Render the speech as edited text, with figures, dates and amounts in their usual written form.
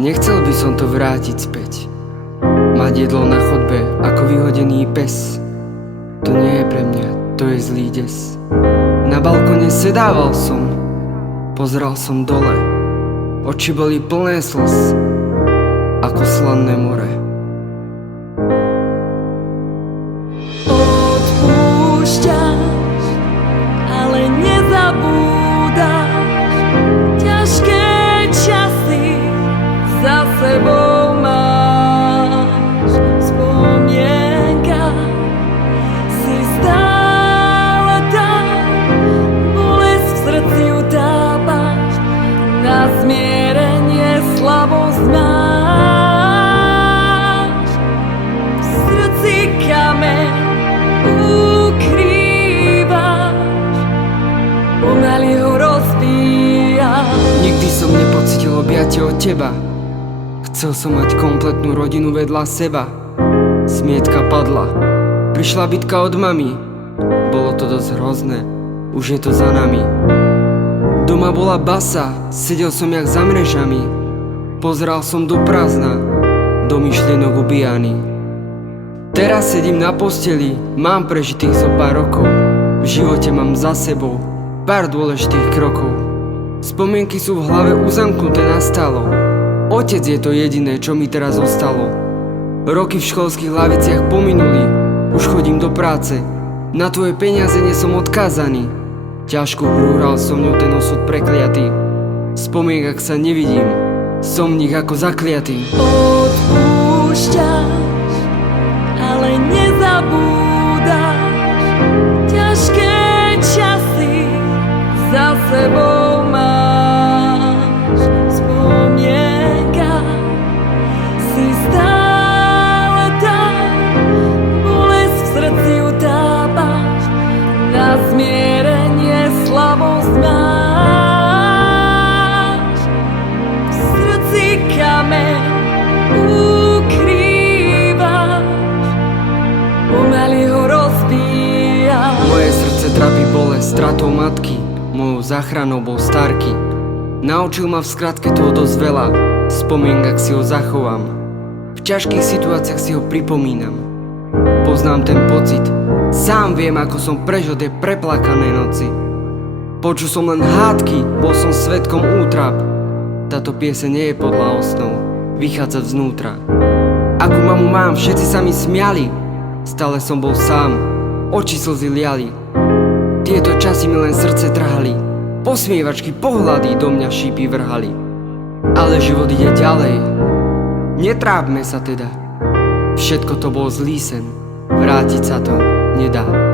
Nechcel by som to vrátiť späť. Mať jedlo na chodbe ako vyhodený pes. To nie je pre mňa, to je zlý des. Na balkone sedával som, pozeral som dole. Oči boli plné slz, ako slanné more. Odpúšťaš, ale nezabúdaš. Ťažké časy za sebou máš. V spomienkach si stále tam, bolesť v srdci utápaš, na zmierenie slabosť máš. V srdci kameň ukrývaš, pomaly ho rozbíjaš. Nikdy som nepocitil objatie od teba. Chcel som mať kompletnú rodinu vedľa seba. Smietka padla, prišla bitka od mami. Bolo to dosť hrozné, už je to za nami. Doma bola basa, sedel som jak za mrežami. Pozeral som do prázdna, do myšlienok ubijaný. Teraz sedím na posteli, mám prežitých zo pár rokov. V živote mám za sebou pár dôležitých krokov. Spomienky sú v hlave uzamknuté nastálo. Otec je to jediné, čo mi teraz zostalo. Roky v školských laviciach pominuli, už chodím do práce. Na tvoje peniaze nie som odkázaný. Ťažko hru hral so mňou ten osud prekliatý. V spomienkach sa nevidím, som v nich ako zakliatý. Odpúšťaš, ale nezabúdaš. Ťažké časy za sebou máš. V spomienkach si stále tam, bolesť v srdci utápaš, na zmierenie slabosť máš. V srdci kameň ukrývaš, pomaly ho rozbíjaš. Moje srdce trápi bolesť stratou matky, mojou záchranou bol Starky. Naučil ma v skratke toho dosť veľa, v spomienkach si ho zachovám. V ťažkých situáciách si ho pripomínam. Poznám ten pocit, sám viem, ako som prežil tie preplakané noci. Počul som len hádky, bol som svedkom útrap. Táto pieseň nie je podľa osnov, vychádza vznútra. Akú mamu mám, všetci sa mi smiali, stále som bol sám, oči slzy liali. Tieto časy mi len srdce trhali, posmievačky, pohľady do mňa šípy vrhali. Ale život ide ďalej, netrápme sa teda. Všetko to bol zlý sen, vrátiť sa to nedá.